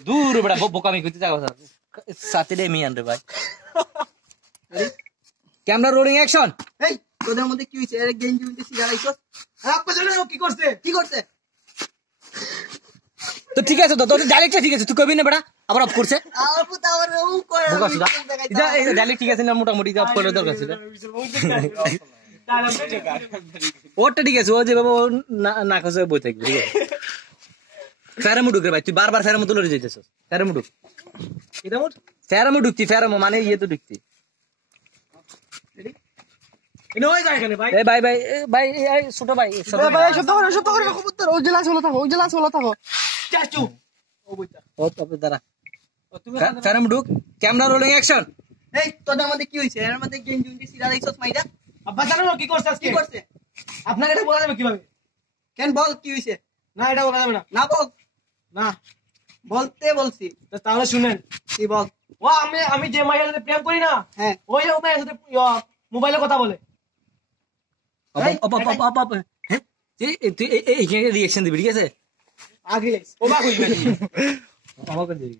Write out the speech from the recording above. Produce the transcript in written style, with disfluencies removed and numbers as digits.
দূর বেটা বোকামি করতে যাও সাথে দে মিয়ান রে ভাই ক্যামেরা রোলিং অ্যাকশন এই তোদের মধ্যে কি হইছে? এর গেঞ্জি উনতে সিগারাইছস? আপা জানো কি করছে? কি করছে? তো ঠিক আছে তো তোর ডাইরেক্টটা ঠিক আছে তুই কবি না বেটা আবার অফ করছে আপু তো আবার ও করে বোকা সুদা যা এই ডাইরেক্ট ঠিক আছে না মোটামুটি অফ করে দরকার ছিল ওটা ঠিক আছে ও যে বাবা না কসে বই থাকবে ঠিক আছে ফেরামু ঢুকে ভাই তুই বারবার ফেরামু তুলে যাইতেছস ফেরামু ঢুক এটা মোট ফেরামু ঢুকতি ফেরামু মানে ইয়ে তো ঢুকতি এটা হই যায় কেন ভাই? এই ভাই ভাই ভাই এই ছোট ভাই ভাই সত্য করে কবুতর ওই জেলা চলে থাকো চাচু ও বইতা ও তবে দাঁড়া ফেরামু ঢুক ক্যামেরা রোলিং অ্যাকশন এই তোদের মধ্যে কি হইছে? এর মধ্যে গেঞ্জি উনতে সিগারাইছস মাইরা? আব্বা জানো কি করছে আজকে? কি করছে? আপনাকে এটা বলা যাবে কিভাবে? কেন বল কি হইছে? না এটা বলা যাবে না। না বল, না বলতে বলছি। তো তাহলে শুনেন, কি বল? ও আমি যে মাইয়ার সাথে প্রেম করি না, হ্যাঁ ওই মাইয়ার সাথে মোবাইলে কথা বলে। হ্যাঁ তুই এইখানে রিয়াকশন দিবি ঠিক আছে আগে অবাক হইবে। অবাক হয়ে যাবি